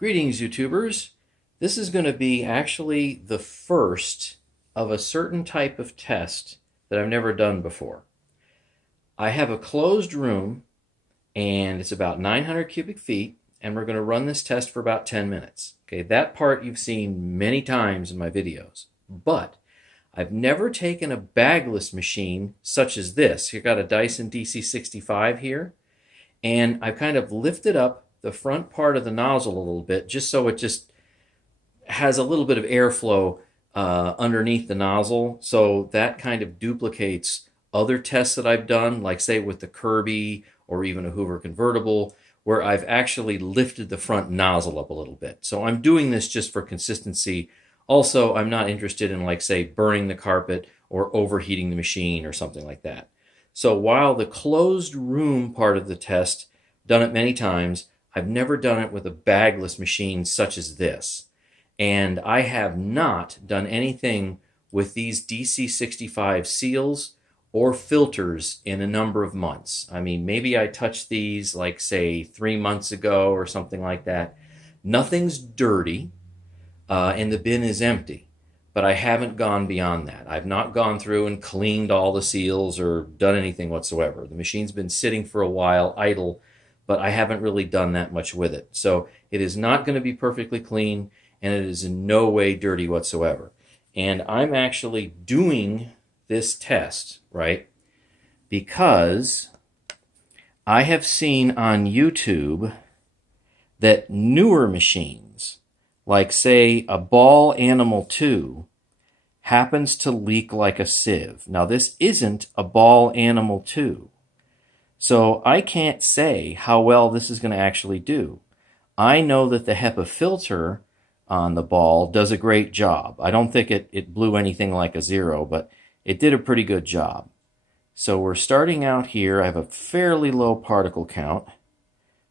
Greetings, YouTubers. This is going to be actually the first of a certain type of test that I've never done before. I have a closed room, and it's about 900 cubic feet, and we're going to run this test for about 10 minutes. Okay, that part you've seen many times in my videos, but I've never taken a bagless machine such as this. You've got a Dyson DC65 here, and I've kind of lifted up the front part of the nozzle a little bit just so it just has a little bit of airflow underneath the nozzle. So that kind of duplicates other tests that I've done, like say with the Kirby or even a Hoover convertible, where I've actually lifted the front nozzle up a little bit. So I'm doing this just for consistency. Also, I'm not interested in, like, say, burning the carpet or overheating the machine or something like that. So while the closed room part of the test, done it many times, I've never done it with a bagless machine such as this. And I have not done anything with these DC65 seals or filters in a number of months. I mean, maybe I touched these like, say, 3 months ago or something like that. Nothing's dirty, and the bin is empty. But I haven't gone beyond that. I've not gone through and cleaned all the seals or done anything whatsoever. The machine's been sitting for a while, idle, but I haven't really done that much with it. So it is not going to be perfectly clean, and it is in no way dirty whatsoever. And I'm actually doing this test, right, because I have seen on YouTube that newer machines, like say a Ball Animal 2, happens to leak like a sieve. Now this isn't a Ball Animal 2. So I can't say how well this is going to actually do. I know that the HEPA filter on the Ball does a great job. I don't think it blew anything like a 0, but it did a pretty good job. So we're starting out here. I have a fairly low particle count.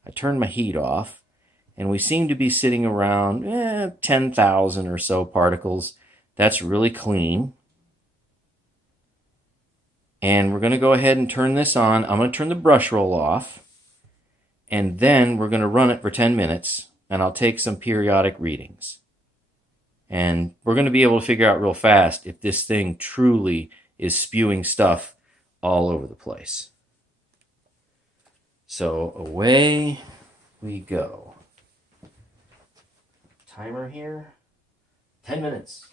I turned my heat off, and we seem to be sitting around 10,000 or so particles. That's really clean. And we're going to go ahead and turn this on. I'm going to turn the brush roll off, and then we're going to run it for 10 minutes, and I'll take some periodic readings. And we're going to be able to figure out real fast if this thing truly is spewing stuff all over the place. So away we go. Timer here, 10 minutes.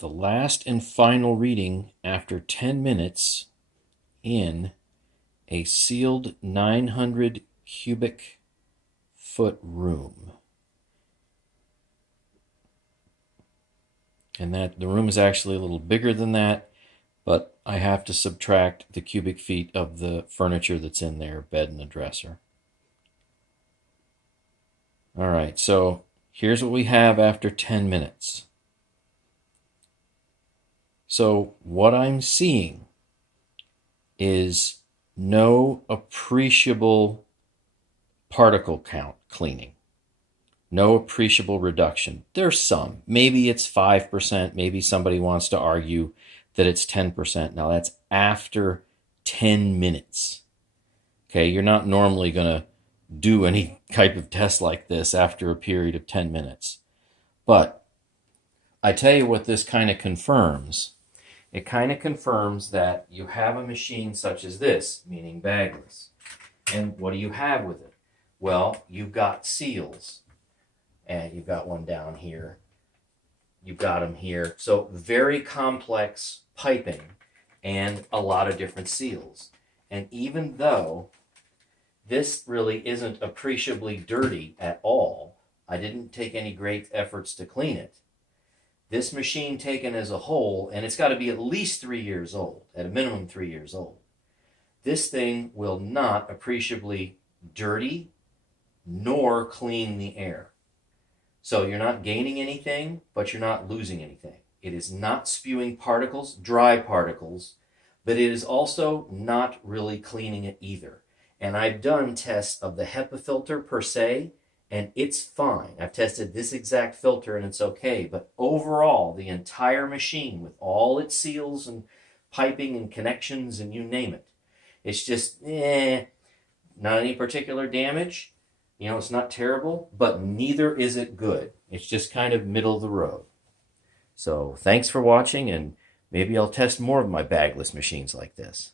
the last and final reading after 10 minutes in a sealed 900 cubic foot room. And that the room is actually a little bigger than that, but I have to subtract the cubic feet of the furniture that's in there, bed and a dresser. All right, so here's what we have after 10 minutes. So what I'm seeing is no appreciable particle count cleaning. No appreciable reduction. There's some. Maybe it's 5%. Maybe somebody wants to argue that it's 10%. Now that's after 10 minutes. Okay, you're not normally going to do any type of test like this after a period of 10 minutes. But I tell you what this kind of confirms. It kind of confirms that you have a machine such as this, meaning bagless. And what do you have with it? Well, you've got seals. And you've got one down here. You've got them here. So very complex piping and a lot of different seals. And even though this really isn't appreciably dirty at all, I didn't take any great efforts to clean it. This machine taken as a whole, and it's got to be at least 3 years old, at a minimum 3 years old. This thing will not appreciably dirty nor clean the air. So you're not gaining anything, but you're not losing anything. It is not spewing particles, dry particles, but it is also not really cleaning it either. And I've done tests of the HEPA filter per se, and it's fine. I've tested this exact filter and it's okay. But overall, the entire machine with all its seals and piping and connections and you name it, it's just, not any particular damage. You know, it's not terrible, but neither is it good. It's just kind of middle of the road. So thanks for watching, and maybe I'll test more of my bagless machines like this.